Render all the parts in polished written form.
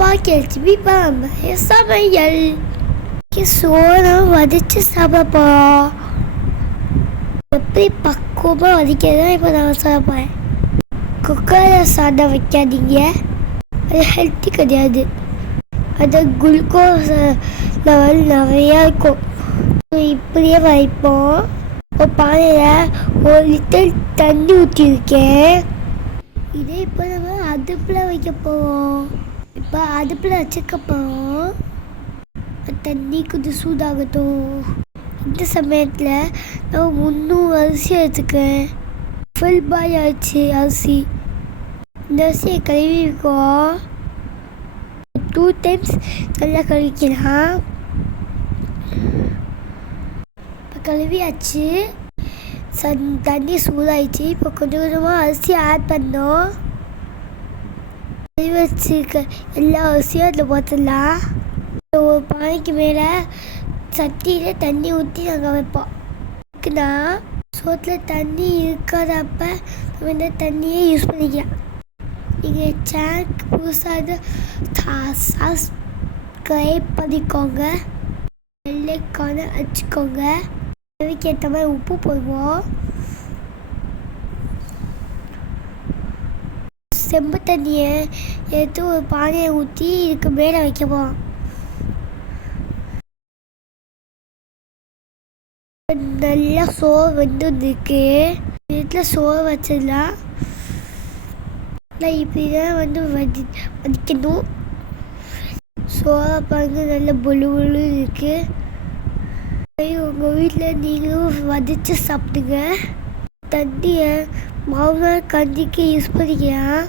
பாக்கி சமையல் சோளம் வதச்சு சாப்பிடப்போம். எப்படி பக்குவமாக வதக்கிறதா இப்போ நான் சொல்ல போகிறேன். குக்கரில் சாதம் வைக்காதீங்க, அது ஹெல்த்தி கிடையாது. அது குளுக்கோஸ் லெவல் நிறையா இருக்கும். இப்படியே வைப்போம். ஒரு பானையில் 1 லிட்டர் தண்ணி ஊற்றிருக்கேன். இதே இப்போ நம்ம அடுப்பில் வைக்க போவோம். இப்போ அடுப்பில் வச்சுக்க போகிறோம். தண்ணி கொஞ்சம் சூடாகட்டும். இந்த சமயத்தில் நான் 300 அரிசி எடுத்துக்கிறேன். ஃபுல் பாய் ஆச்சு அரிசி. இந்த அரிசியை கழுவிக்கோம். 2 டைம்ஸ் நல்லா கழுவிக்கலாம். இப்போ கழுவியாச்சு. தண்ணி சூடாயிடுச்சு. இப்போ கொஞ்சம் கொஞ்சமாக அரிசி ஆட் பண்ணோம். கழுவி வச்சுருக்க எல்லா அரிசியும் அதில் போட்டுடலாம். ஒரு பானைக்கு மேலே சட்டியில் தண்ணி ஊற்றி நாங்கள் வைப்போம். இதுக்குன்னா சோத்தில் தண்ணி இருக்காதப்ப நம்ம இந்த தண்ணியை யூஸ் பண்ணிக்கலாம். நீங்கள் சேனலுக்கு புதுசாக சப்ஸ்கிரைப் பண்ணிக்கோங்க, வெள்ளைக்கான வச்சுக்கோங்க. தேவைக்கு ஏற்ற மாதிரி உப்பு போடுவோம். செம்பு தண்ணியை எடுத்து ஒரு பானையை ஊற்றி இதுக்கு மேலே வைக்க போகிறோம். நல்லா சோறு வந்துருக்கு. வீட்டில் சோறு வச்சிடலாம். இப்படி தான் வடிக்கணும். சோறை பாருங்க நல்லா புழு புழு இருக்குது. உங்கள் வீட்டில் நீங்களும் வதச்சு சாப்பிடுங்க. தண்ணியை மாவு கஞ்சிக்கு யூஸ் பண்ணிக்கலாம்.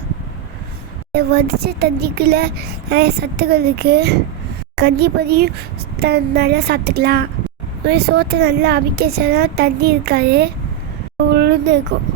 வதச்ச தண்ணிக்குள்ளே நிறைய சத்துக்கள் இருக்குது. கஞ்சி பண்ணியும் நல்லா சாப்பிட்டுக்கலாம். சோத்தை நல்லா அமிக்கச்சா தண்ணி இருக்காது, உளுந்து இருக்கும்.